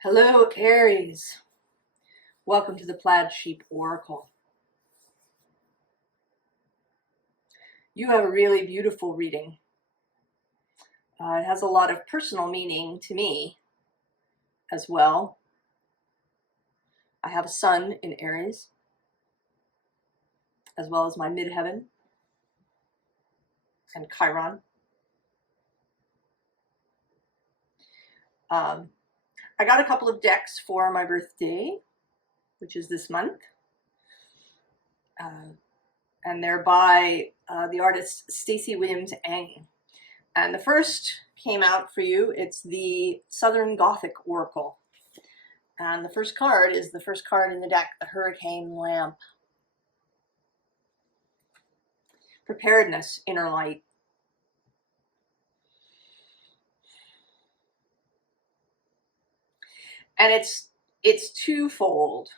Hello, Aries. Welcome to the Plaid Sheep Oracle. You have a really beautiful reading. It has a lot of personal meaning to me as well. I have a sun in Aries, as well as my midheaven and Chiron. I got a couple of decks for my birthday, which is this month. And they're by the artist Stacey Williams Eng. And the first came out for you. It's the Southern Gothic Oracle. And the first card is the first card in the deck, the Hurricane Lamp. Preparedness, inner light. And it's twofold.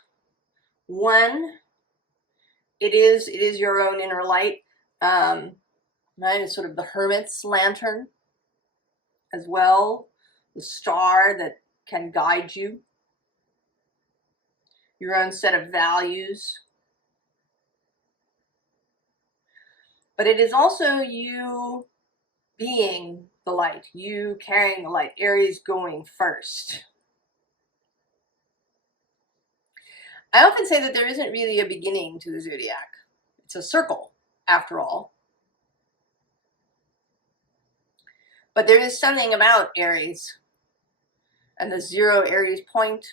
One, it is your own inner light. Mine is sort of the hermit's lantern as well, the star that can guide you, your own set of values. But it is also you being the light, you carrying the light, Aries going first. I often say that there isn't really a beginning to the zodiac. It's a circle, after all. But there is something about Aries and the 0 Aries point.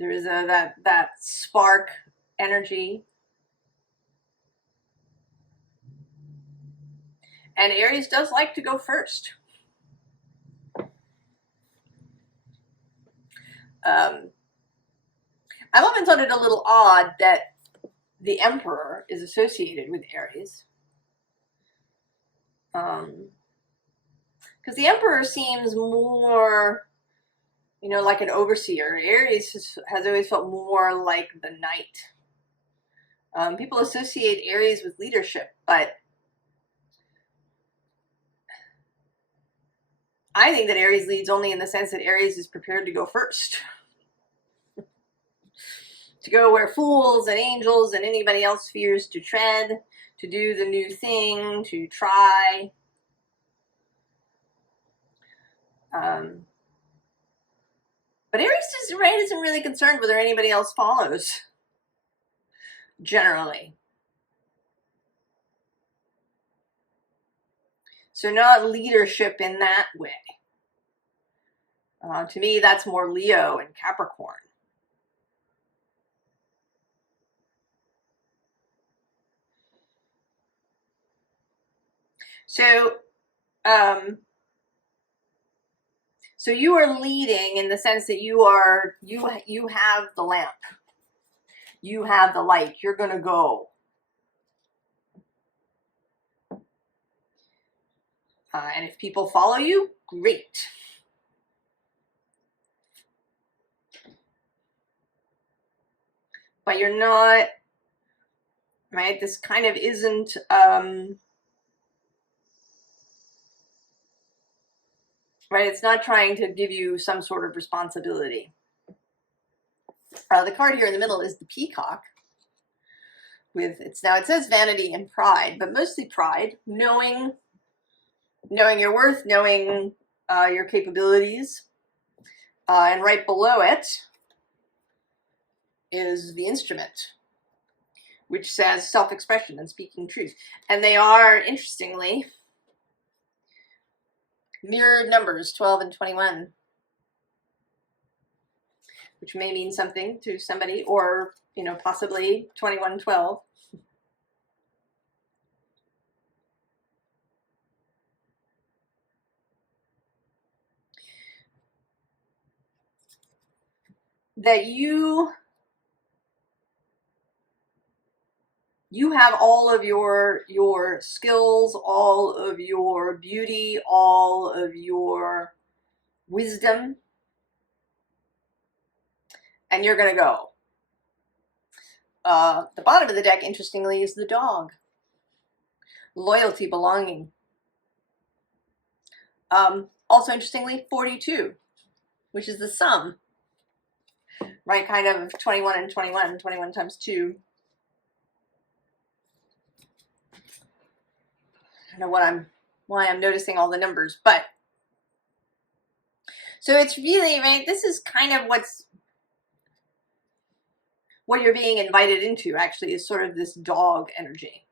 There is that spark energy. And Aries does like to go first. I've often thought it a little odd that the Emperor is associated with Aries. Because the Emperor seems more, like an overseer. Aries has always felt more like the knight. People associate Aries with leadership, but I think that Aries leads only in the sense that Aries is prepared to go first. To go where fools and angels and anybody else fears to tread, to do the new thing, to try. But Aries isn't really concerned whether anybody else follows, generally. So not leadership in that way. To me, that's more Leo and Capricorn. So, so you are leading in the sense that you have the lamp, you have the light. You're going to go. And if people follow you, great. But you're not, right? This kind of isn't, right? It's not trying to give you some sort of responsibility. The card here in the middle is the Peacock. Now it says vanity and pride, but mostly pride, knowing your worth, knowing your capabilities. And right below it is the instrument, which says self-expression and speaking truth. And they are, interestingly, mirrored numbers, 12 and 21, which may mean something to somebody, or, possibly 21, 12. That you have all of your skills, all of your beauty, all of your wisdom, and you're going to go. The bottom of the deck, interestingly, is the dog. Loyalty, belonging. Also interestingly, 42, which is the sum, right? Kind of 21 and 21, 21 times 2. I don't know why I'm noticing all the numbers, but so it's really, right, this is kind of what you're being invited into, actually, is sort of this dog energy.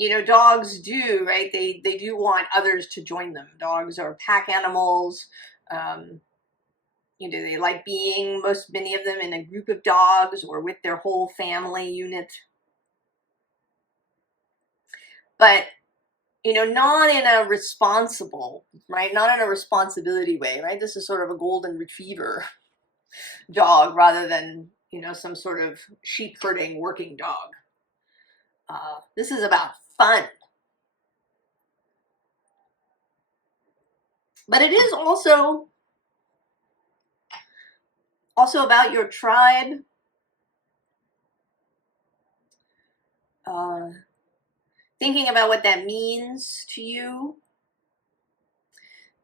You know, dogs do, right? They do want others to join them. Dogs are pack animals. You know, they like being, many of them, in a group of dogs or with their whole family unit. But, you know, not in a responsible, right? Not in a responsibility way, right? This is sort of a golden retriever dog rather than, you know, some sort of sheep herding working dog. This is about fun. But it is also about your tribe. Thinking about what that means to you.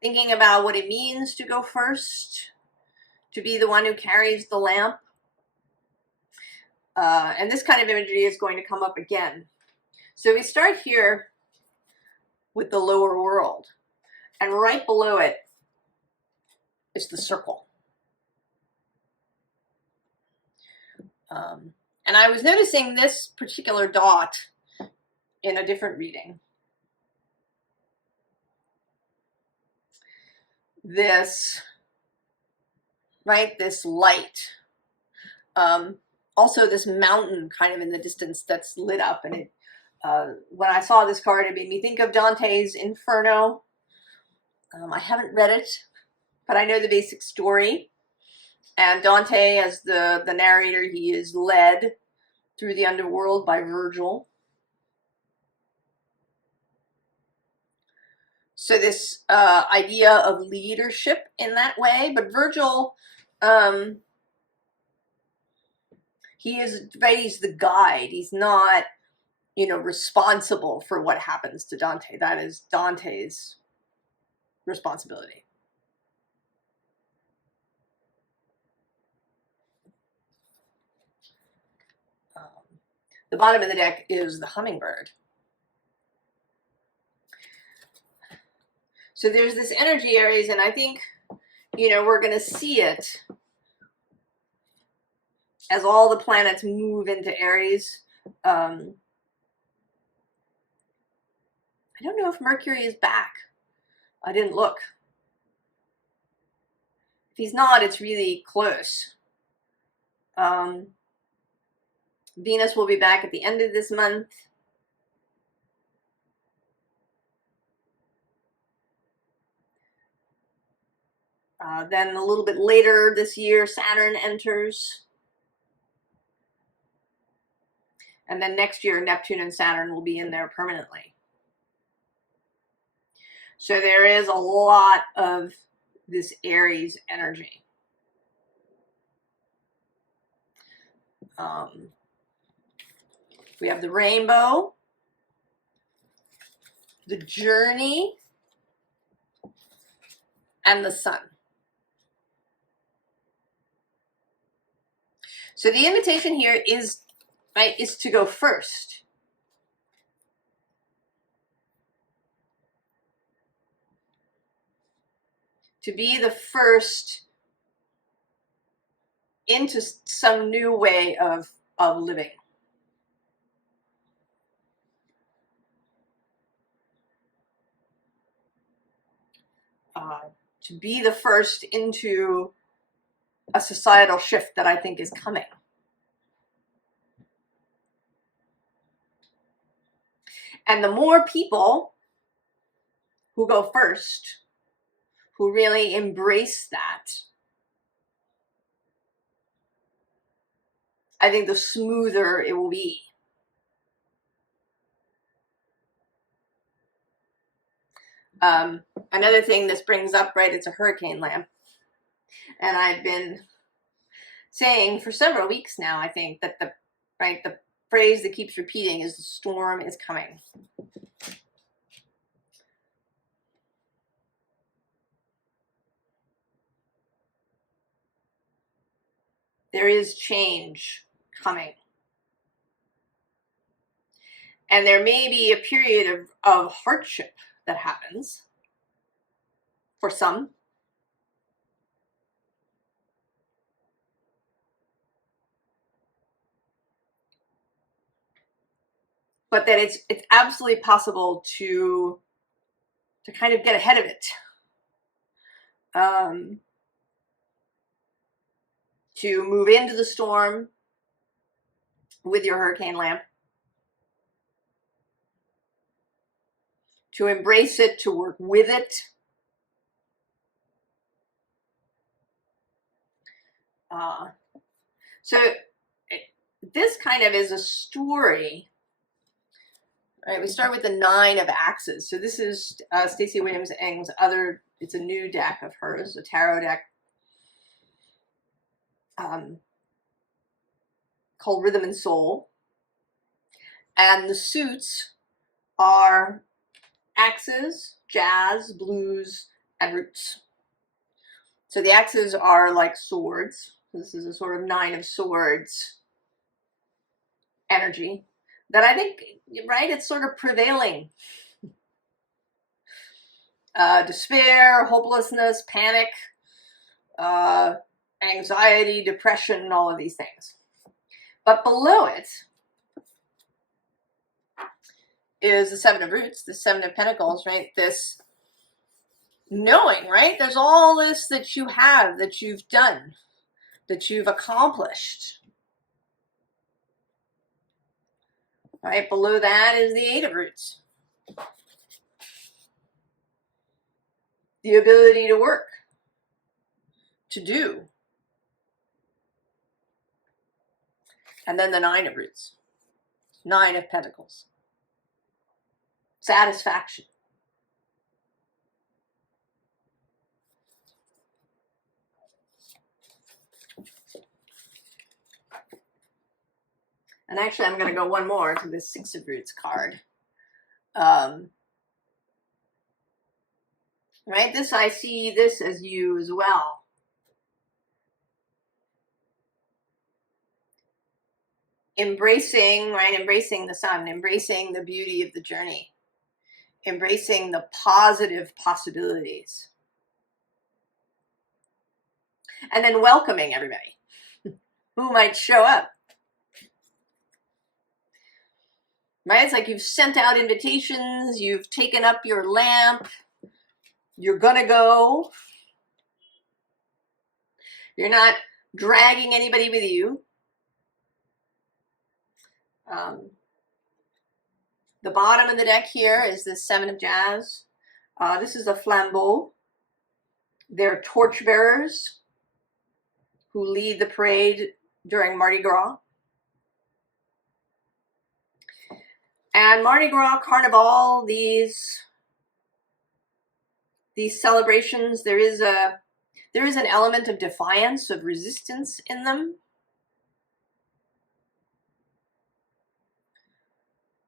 Thinking about what it means to go first, to be the one who carries the lamp. And this kind of imagery is going to come up again. So we start here with the lower world, and right below it is the circle. And I was noticing this particular dot in a different reading. This, right, this light. Also this mountain kind of in the distance that's lit up, and it, when I saw this card, it made me think of Dante's Inferno. I haven't read it, but I know the basic story. And Dante, as the narrator, he is led through the underworld by Virgil. So this idea of leadership in that way, but Virgil, he's the guide. He's not, you know, responsible for what happens to Dante. That is Dante's responsibility. The bottom of the deck is the hummingbird. So there's this energy, Aries, and I think, you know, we're going to see it as all the planets move into Aries. I don't know if Mercury is back. I didn't look. If he's not, it's really close. Venus will be back at the end of this month. Then a little bit later this year, Saturn enters. And then next year, Neptune and Saturn will be in there permanently. So there is a lot of this Aries energy. We have the rainbow, the journey, and the sun. So the invitation here is, right, is to go first. To be the first into some new way of living. To be the first into a societal shift that I think is coming. And the more people who go first, who really embrace that, I think the smoother it will be. Another thing this brings up, right, it's a hurricane lamp. And I've been saying for several weeks now, I think, that the phrase that keeps repeating is the storm is coming. There is change coming. And there may be a period of hardship that happens for some. But that it's absolutely possible to kind of get ahead of it. To move into the storm with your hurricane lamp, to embrace it, to work with it. So this kind of is a story. All right, we start with the 9 of Axes. So this is Stacey Williams Eng's other, it's a new deck of hers, a tarot deck called Rhythm and Soul. And the suits are axes, jazz, blues, and roots. So the axes are like swords. This is a sort of 9 of Swords energy that I think, right, it's sort of prevailing. Despair, hopelessness, panic, anxiety, depression, all of these things. But below it is the 7 of Roots, the 7 of Pentacles, right? This knowing, right? There's all this that you have, that you've done, that you've accomplished. Right below that is the 8 of Roots. The ability to work, to do. And then the 9 of Roots. 9 of Pentacles. Satisfaction. And actually, I'm going to go one more to this 6 of Roots card. Right? This, I see this as you as well. Embracing, right? Embracing the sun, embracing the beauty of the journey, embracing the positive possibilities. And then welcoming everybody who might show up. Right? It's like you've sent out invitations, you've taken up your lamp, you're gonna go. You're not dragging anybody with you. The bottom of the deck here is the 7 of Jazz. This is a flambeau. They're torch bearers who lead the parade during Mardi Gras. And Mardi Gras, Carnival, these celebrations, there is an element of defiance, of resistance in them.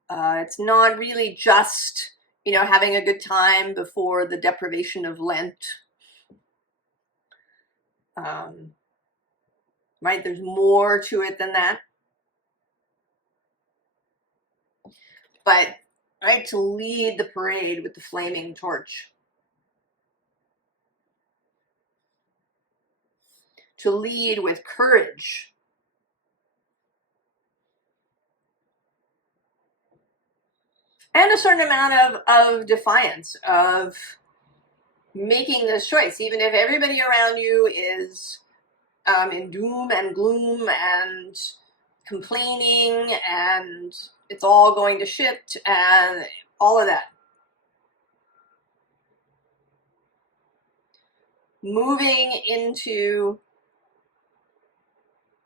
It's not really just, you know, having a good time before the deprivation of Lent. Right? There's more to it than that. But, right, to lead the parade with the flaming torch. To lead with courage. And a certain amount of defiance, of making this choice, even if everybody around you is in doom and gloom and complaining and it's all going to shit and all of that. Moving into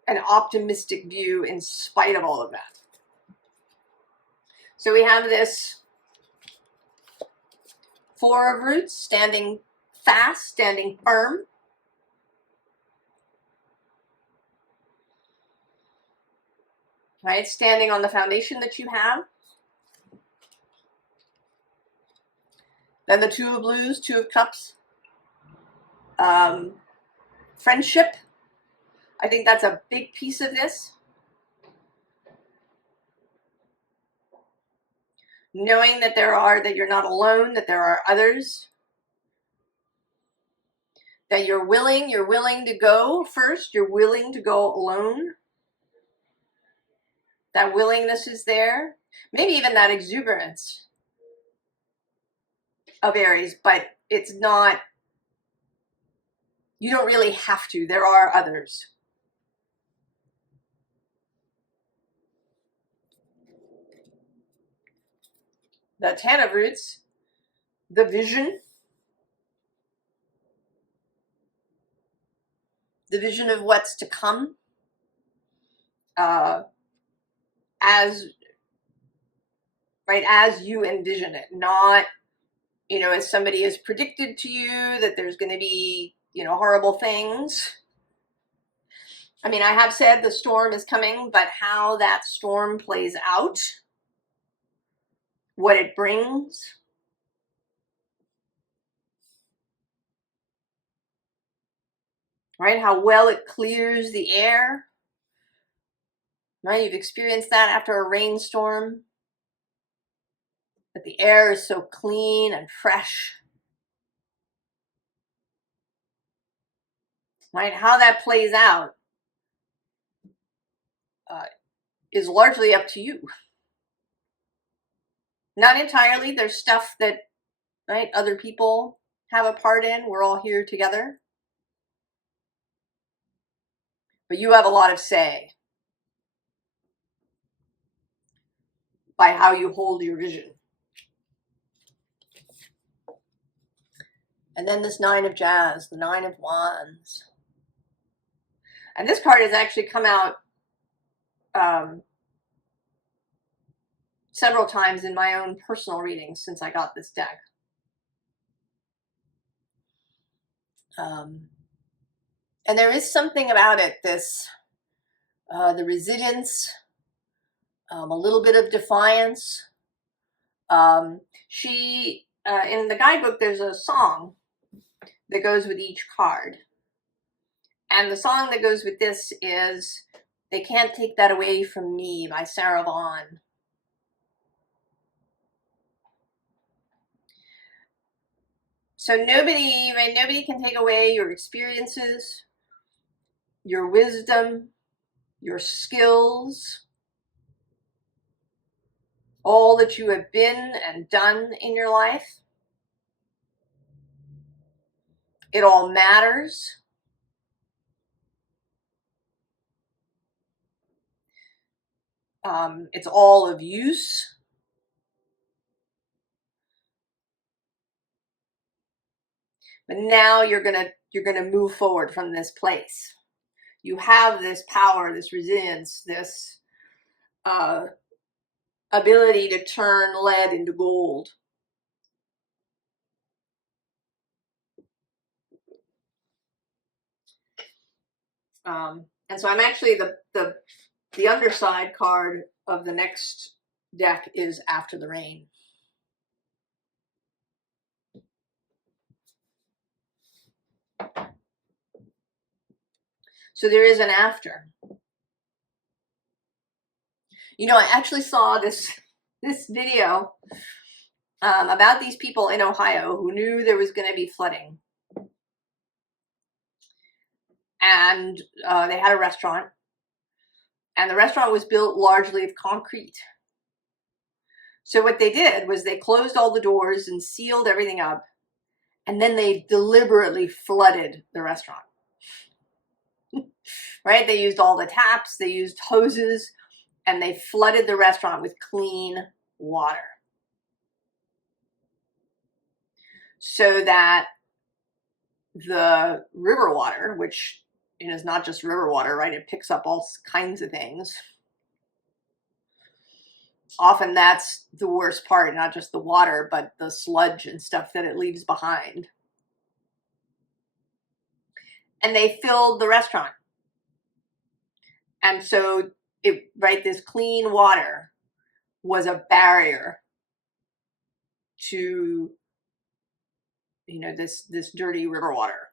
an optimistic view in spite of all of that. So we have this 4 of Roots, standing fast, standing firm. right? Standing on the foundation that you have. Then the Two of Blues, Two of Cups. Friendship. I think that's a big piece of this. Knowing that you're not alone, that there are others. That you're willing to go first. You're willing to go alone. That willingness is there. Maybe even that exuberance of Aries, but it's not, you don't really have to. There are others. The Ten of Roots, the vision. The vision of what's to come. As you envision it, not, as somebody has predicted to you that there's going to be, horrible things. I mean, I have said the storm is coming, but how that storm plays out, what it brings, right? How well it clears the air, right? You've experienced that after a rainstorm, that the air is so clean and fresh. Right? How that plays out is largely up to you. Not entirely. There's stuff that, right, other people have a part in. We're all here together. But you have a lot of say by how you hold your vision. And then this Nine of Jazz, the Nine of Wands. And this card has actually come out several times in my own personal readings since I got this deck. And there is something about it, this, the resilience, a little bit of defiance. In the guidebook, there's a song that goes with each card. And the song that goes with this is They Can't Take That Away From Me by Sarah Vaughan. So nobody can take away your experiences, your wisdom, your skills, all that you have been and done in your life. It all matters. It's all of use. But now you're gonna move forward from this place. You have this power, this resilience, this ability to turn lead into gold. And so I'm actually the underside card of the next deck is After the Rain. So there is an after. I actually saw this video about these people in Ohio who knew there was going to be flooding. And they had a restaurant. And the restaurant was built largely of concrete. So what they did was they closed all the doors and sealed everything up. And then they deliberately flooded the restaurant. Right? They used all the taps, they used hoses, and they flooded the restaurant with clean water. So that the river water, which is not just river water, right? It picks up all kinds of things. Often that's the worst part, not just the water, but the sludge and stuff that it leaves behind. And they filled the restaurant. And so right, this clean water was a barrier to, you know, this dirty river water.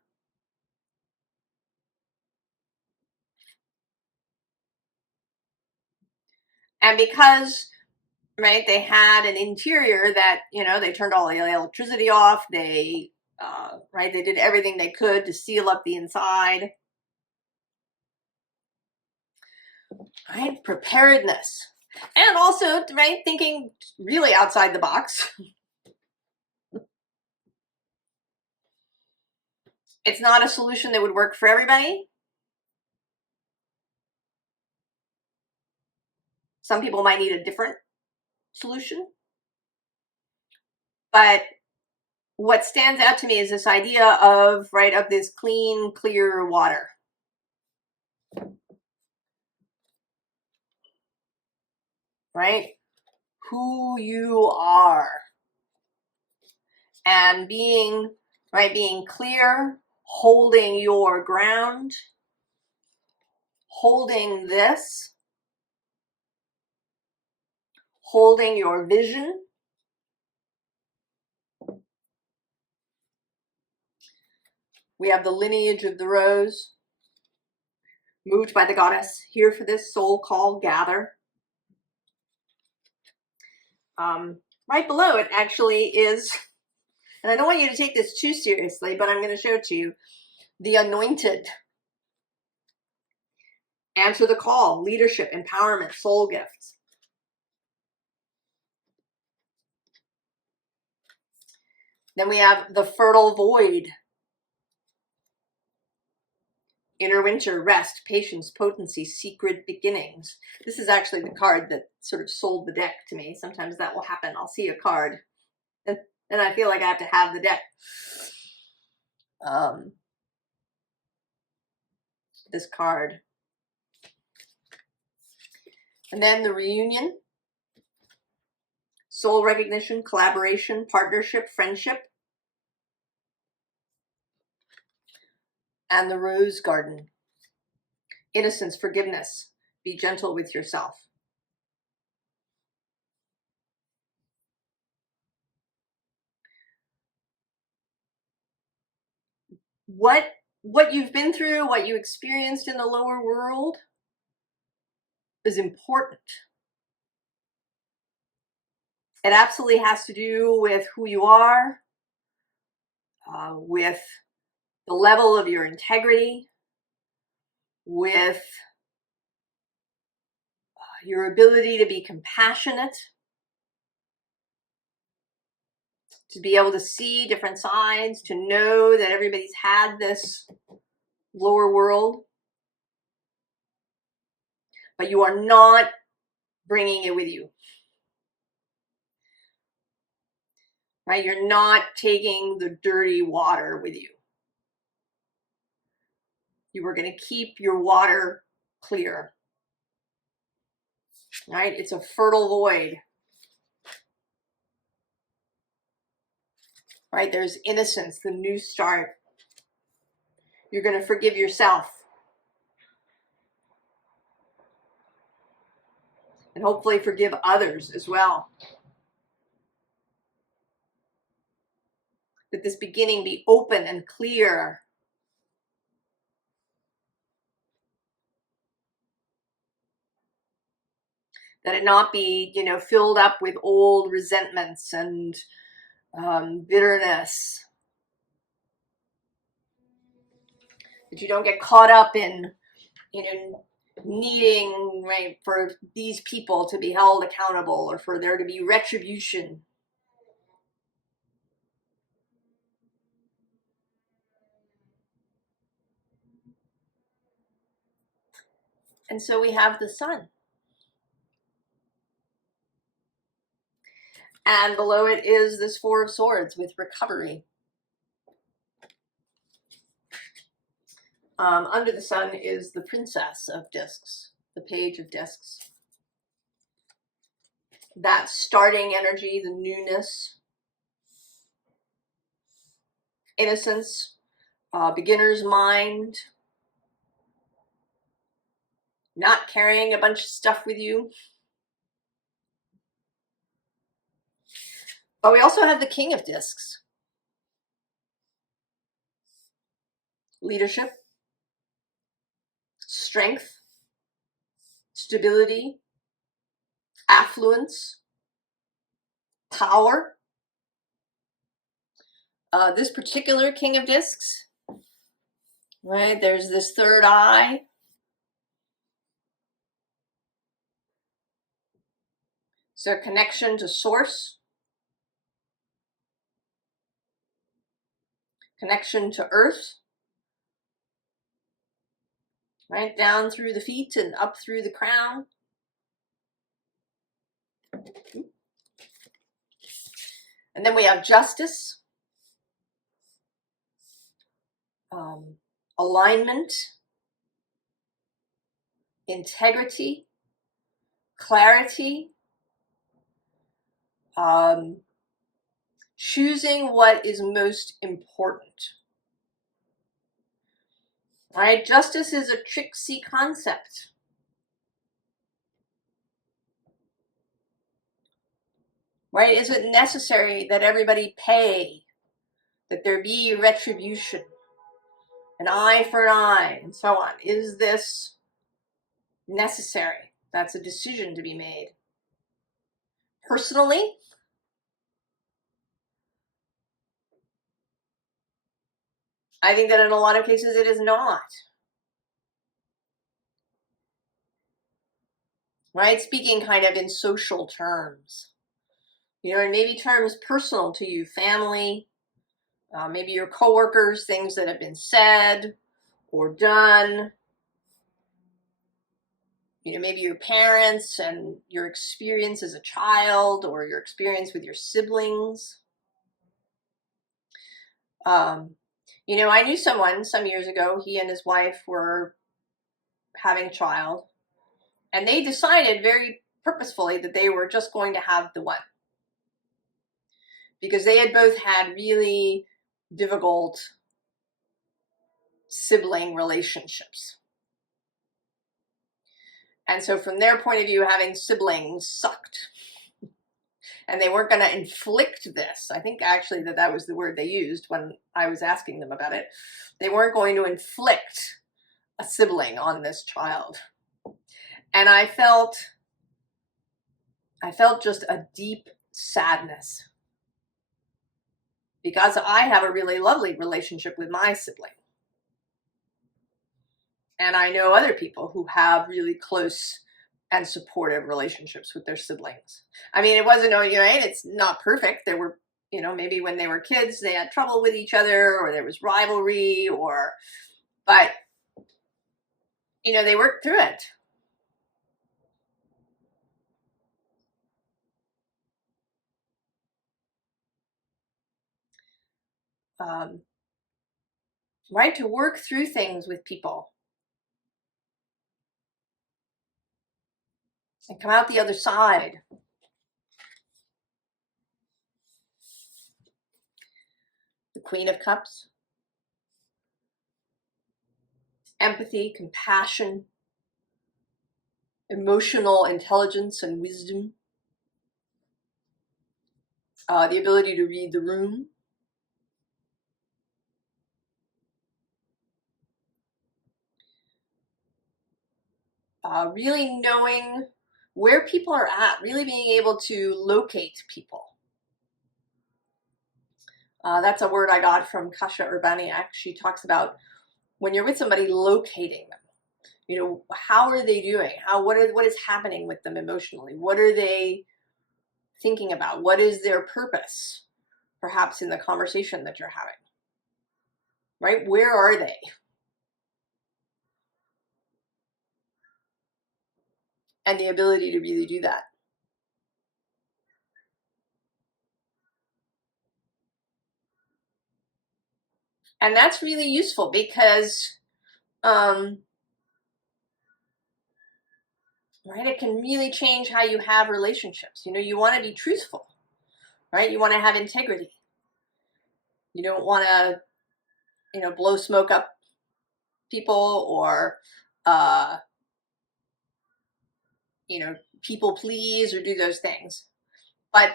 And because, right, they had an interior that, you know, they turned all the electricity off, they right, they did everything they could to seal up the inside. Right, preparedness. And also, right, thinking really outside the box. It's not a solution that would work for everybody. Some people might need a different solution. But what stands out to me is this idea of, right, of this clean, clear water. Right? Who you are. And being, right, being clear, holding your ground, holding this, holding your vision. We have the lineage of the rose, moved by the goddess, here for this soul call, gather. Right below it actually is, and I don't want you to take this too seriously, but I'm going to show it to you, the anointed. Answer the call, leadership, empowerment, soul gifts. Then we have the fertile void. Inner winter, rest, patience, potency, secret beginnings. This is actually the card that sort of sold the deck to me. Sometimes that will happen. I'll see a card and then I feel like I have to have the deck. This card. And then the reunion. Soul recognition, collaboration, partnership, friendship. And the rose garden. Innocence, forgiveness. Be gentle with yourself. What you've been through, what you experienced in the lower world is important. It absolutely has to do with who you are, with the level of your integrity, with your ability to be compassionate, to be able to see different sides, to know that everybody's had this lower world, but you are not bringing it with you. Right? You're not taking the dirty water with you. You are going to keep your water clear. Right? It's a fertile void. Right? There's innocence, the new start. You're going to forgive yourself. And hopefully forgive others as well. That this beginning be open and clear. That it not be, you know, filled up with old resentments and bitterness. That you don't get caught up in, you know, needing, right, for these people to be held accountable or for there to be retribution. And so we have the sun. And below it is this Four of Swords with recovery. Under the sun is the Princess of Discs, the Page of Discs. That starting energy, the newness, innocence, beginner's mind, not carrying a bunch of stuff with you. But we also have the King of Discs. Leadership, strength, stability, affluence, power. This particular King of Discs, right, there's this third eye. So connection to source, connection to earth, right, down through the feet and up through the crown. And then we have justice, alignment, integrity, clarity, choosing what is most important. Right? Justice is a tricksy concept. Right? Is it necessary that everybody pay? That there be retribution? An eye for an eye, and so on. Is this necessary? That's a decision to be made. Personally, I think that in a lot of cases it is not. Right? Speaking kind of in social terms. You know, and maybe terms personal to you, family, maybe your coworkers, things that have been said or done. You know, maybe your parents and your experience as a child or your experience with your siblings. You know, I knew someone some years ago, he and his wife were having a child, and they decided very purposefully that they were just going to have the one. Because they had both had really difficult sibling relationships. And so from their point of view, having siblings sucked. And they weren't going to inflict this. I think actually that was the word they used when I was asking them about it. They weren't going to inflict a sibling on this child. And I felt just a deep sadness. Because I have a really lovely relationship with my sibling. And I know other people who have really close and supportive relationships with their siblings. I mean, it wasn't, you know, it's not perfect. There were, you know, maybe when they were kids, they had trouble with each other, or there was rivalry, but, you know, they worked through it. Right? To work through things with people and come out the other side. The Queen of Cups. Empathy, compassion, emotional intelligence and wisdom. The ability to read the room. Really knowing where people are at, really being able to locate people. That's a word I got from Kasia Urbaniak. She talks about when you're with somebody, locating them. You know, how are they doing? What is happening with them emotionally? What are they thinking about? What is their purpose, perhaps in the conversation that you're having? Right? Where are they? And the ability to really do that. And that's really useful because, right, it can really change how you have relationships. You know, you want to be truthful, right? You want to have integrity. You don't want to, you know, blow smoke up people or you know, people please or do those things. But,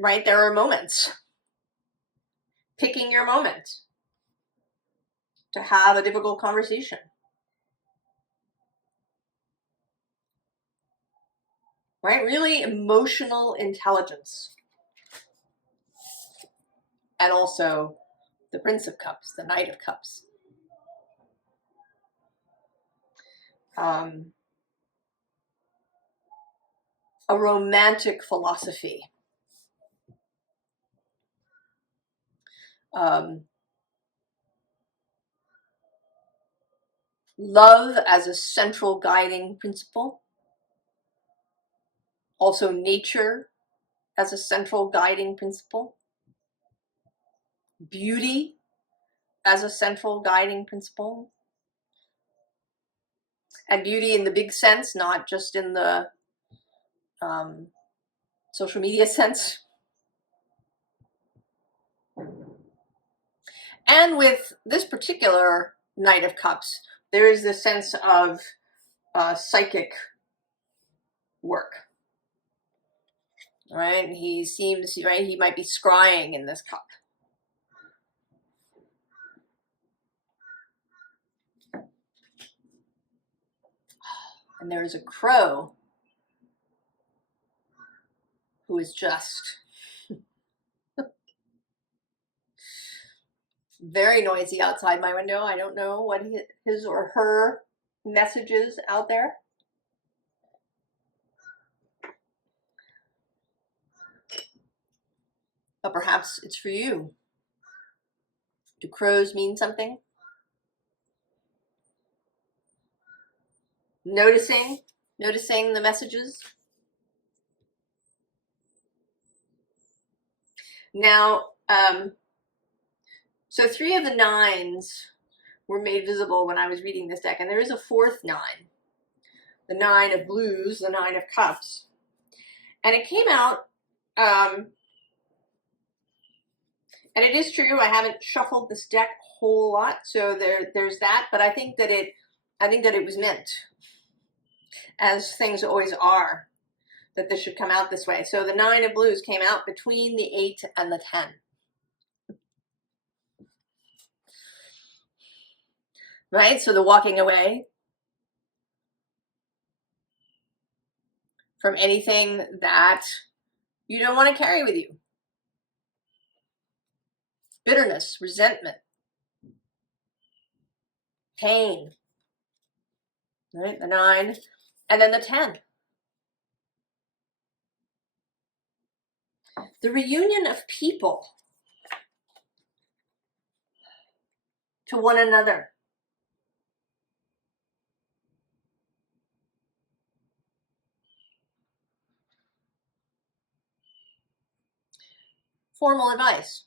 right, there are moments. Picking your moment to have a difficult conversation. Right? Really emotional intelligence. And also the Prince of Cups, the Knight of Cups. A romantic philosophy. Love as a central guiding principle. Also nature as a central guiding principle. Beauty as a central guiding principle. And beauty in the big sense, not just in the social media sense. And with this particular Knight of Cups, there is this sense of psychic work. Right? He seems, right, he might be scrying in this cup. And there is a crow who is just very noisy outside my window. I don't know what his or her message is out there. But perhaps it's for you. Do crows mean something? Noticing the messages. Now, so 3 of the 9s were made visible when I was reading this deck, and there is a 4th 9. The 9 of blues, the 9 of cups. And it came out, and it is true, I haven't shuffled this deck a whole lot, so there's that, but I think that it was meant, as things always are, that this should come out this way. So the 9 of blues came out between the 8 and the 10. Right? So the walking away from anything that you don't want to carry with you. Bitterness, resentment, pain. Right? The 9, and then the 10. The reunion of people to one another. Formal advice.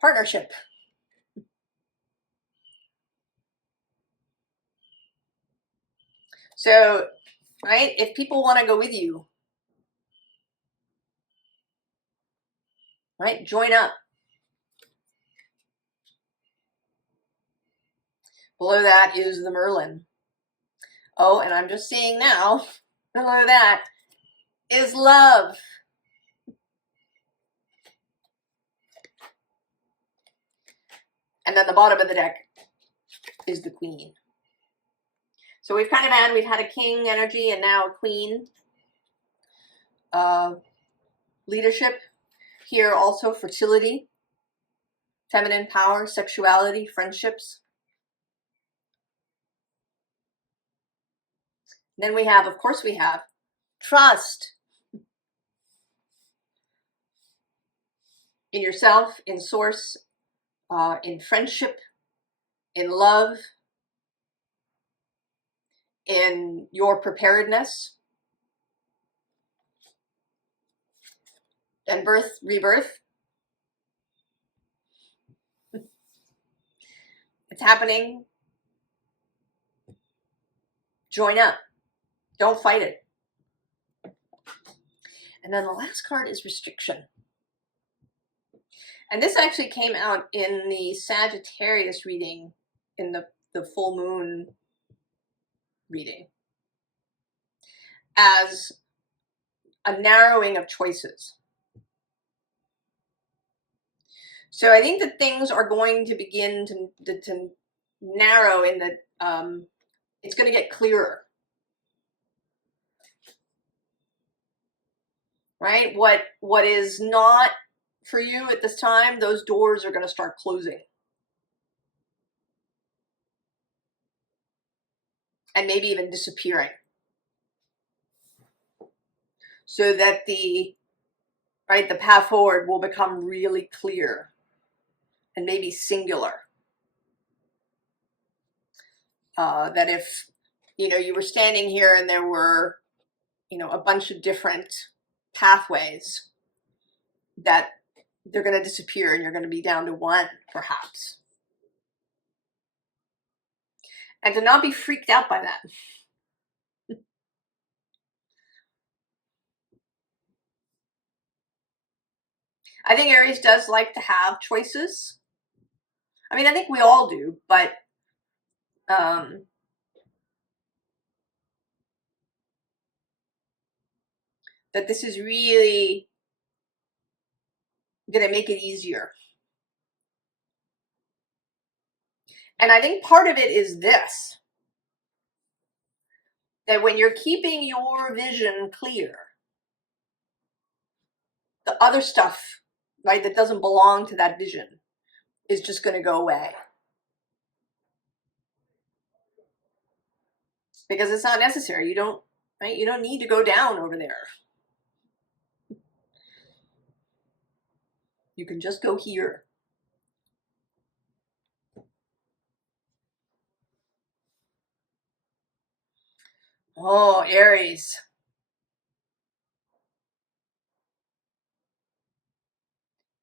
Partnership. So, right, if people want to go with you, right, join up. Below that is the Merlin. Oh, and I'm just seeing now, below that is love. And then the bottom of the deck is the Queen. So we've had a king energy and now a queen. Leadership. Here also fertility, feminine power, sexuality, friendships. Then we have, of course we have, trust. In yourself, in source, in friendship, in love, in your preparedness. Then birth, rebirth. It's happening. Join up. Don't fight it. And then the last card is restriction. And this actually came out in the Sagittarius reading, in the full moon reading. as a narrowing of choices. So I think that things are going to begin to narrow in the, it's going to get clearer. Right? What is not for you at this time, those doors are going to start closing. And maybe even disappearing. So that the path forward will become really clear and maybe singular. That if, you were standing here and there were, a bunch of different pathways, that they're going to disappear and you're going to be down to one, perhaps. And to not be freaked out by that. I think Aries does like to have choices. I mean, I think we all do, but that this is really going to make it easier. And I think part of it is this, that when you're keeping your vision clear, the other stuff, right, that doesn't belong to that vision is just going to go away. Because it's not necessary. You don't need to go down over there. You can just go here. Oh, Aries.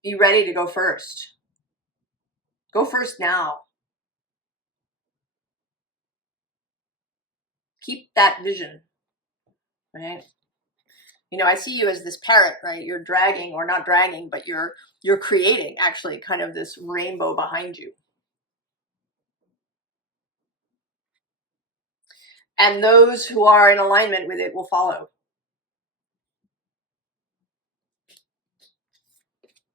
Be ready to go first. Go first now. Keep that vision, right? I see you as this parrot, right? You're dragging, or not dragging, but you're creating actually kind of this rainbow behind you. And those who are in alignment with it will follow.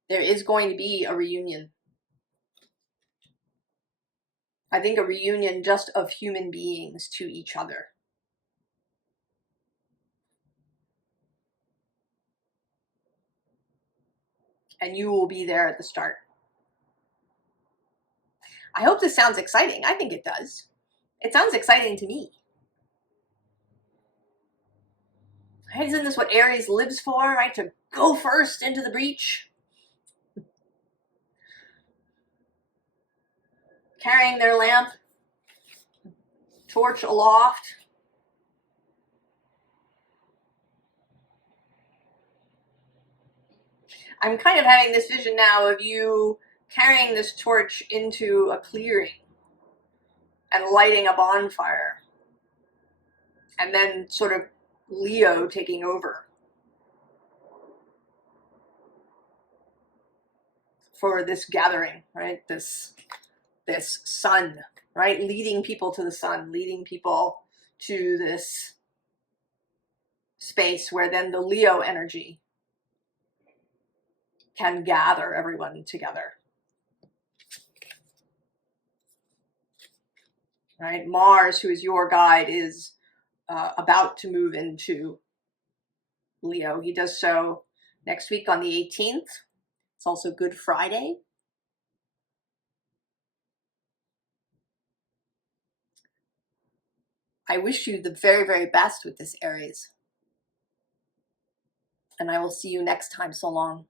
There is going to be a reunion. I think a reunion just of human beings to each other. And you will be there at the start. I hope this sounds exciting. I think it does. It sounds exciting to me. Right? Isn't this what Aries lives for, right? To go first into the breach. Carrying their lamp, torch aloft. I'm kind of having this vision now of you carrying this torch into a clearing and lighting a bonfire. And then sort of Leo taking over for this gathering, right? This sun, right? Leading people to the sun, leading people to this space where then the Leo energy can gather everyone together. Right? Mars, who is your guide, is about to move into Leo. He does so next week on the 18th. It's also Good Friday. I wish you the very, very best with this, Aries. And I will see you next time. So long.